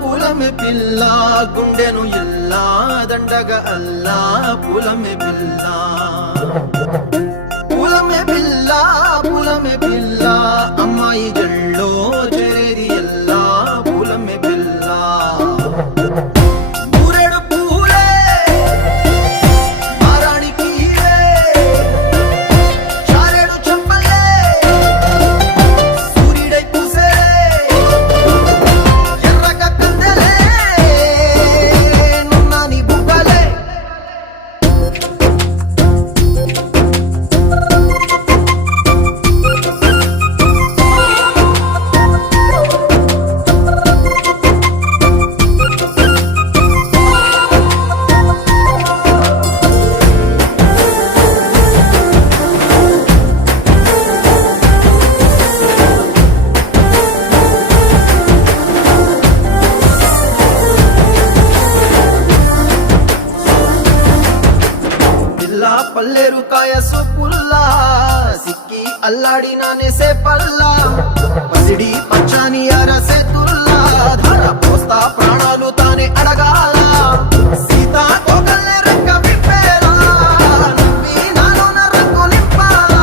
పూలమే పిల్ల గుండెను ఇల్లా దండగా అల్లా పూలమే పిల్ల అమ్మాయి జల్లో చేరేది ఎల్లా పూలమే పిల్ల మూరెడు పూలే మారానికి చారెడు చెంపలే సూర్యుడై పూసే ఎర్రగా కందెలే నున్నాని బుగ్గలే పల్లేరు కాయ సొప్పుల్లా సిక్కి అల్లాడినానే సే పల్లా పసిడి పచ్చాని అరసే తుల్లా ధర పోస్తా ప్రాణాలు తానే అడగాల సీతా కోకల్లే రెక్క విప్పేలా నవ్వి నాలోన రంగు నింపాలా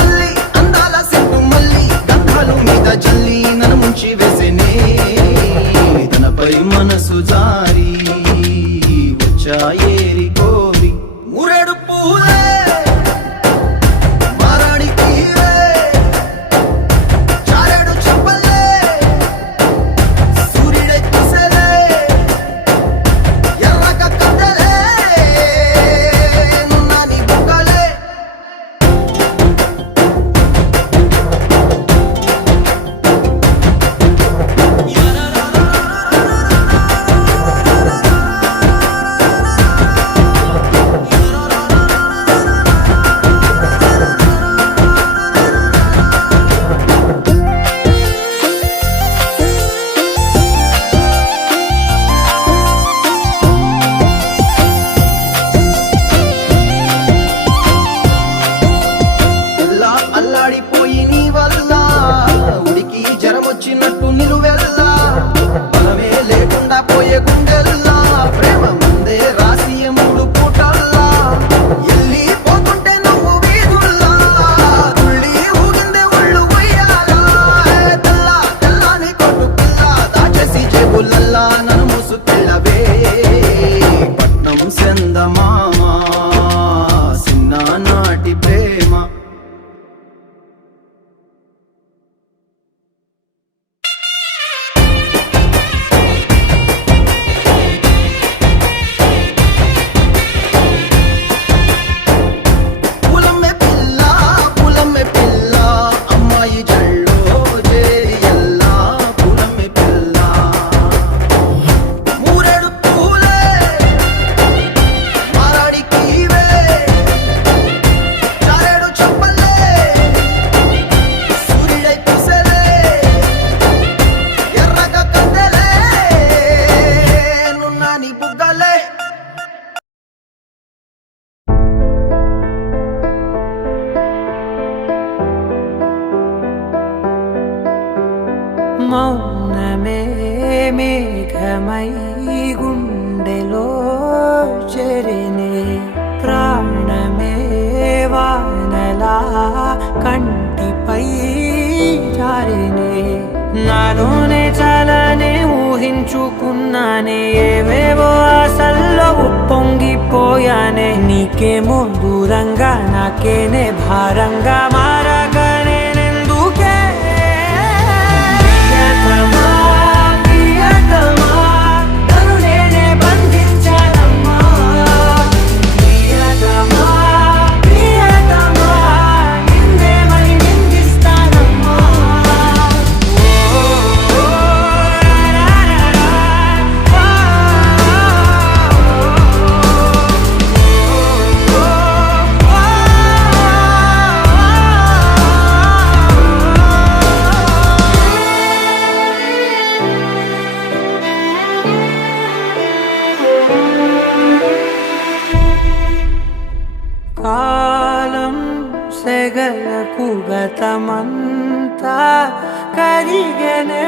మల్లి అందాల సెట్టు మల్లి గంధాలు మీద జల్లి నన్ను ముంచి వేసేనే తనపై మనసు జారి వచ్చాయేరి కోరి మూరెడు పూలే మారానికి చారెడు చెంపలే సూర్యుడై పూసలే ఎర్రగా కందెలే నున్నాని బుగ్గలే అల్లాడిపోయి నీ వల్ల ఉడికి జరమొచ్చినట్టు నిలువెల్లా బలమే లేకుండా పోయే గుండెల్లా ప్రేమ ముందే రాసి మూడు పూటల్లా ఎల్లి పోతుంటే నువ్వు వీధుల్లా తుళ్ళి ఊగిందే ఒళ్ళు ఉయ్యాలా తెల్లాని కొట్టు పిల్ల దాచేసి జేబులల్లా నన్ను మూసుకెళ్ళవే పట్నం సెందమామా చిన్ననాటి ప్రేమ మౌనమే మేఘమై గుండెలో చెరినే ప్రాణమే వానలా కంటిపై జారినే నాలోనే చాలానే ఊహించుకున్నానే ఏవేవో ఆశల్లో ఉప్పొంగిపోయానే నీకేమో దూరంగా నాకేనే భారంగా మారగానే Ah సెగలకు గతమంతా కరిగనే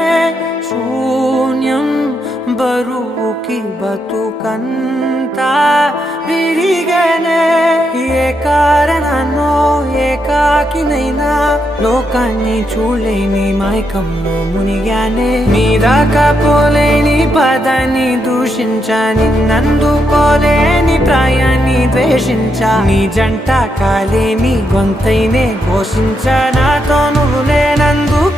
శూన్యం బరువుకి బతుకంతా విరిగనే ఏ కారణాన్నో ఏకాకినైనా లోకాన్ని చూడలేని మైకంలో మునిగానే మీరాకపోలేని పదాన్ని దూషించా నిన్నందుకోలేని ప్రాయాన్ని ద్వేషించా నీ జంట కాలేని గొంతైనే ఘోషించా నాతో నువ్వు లేనందుకు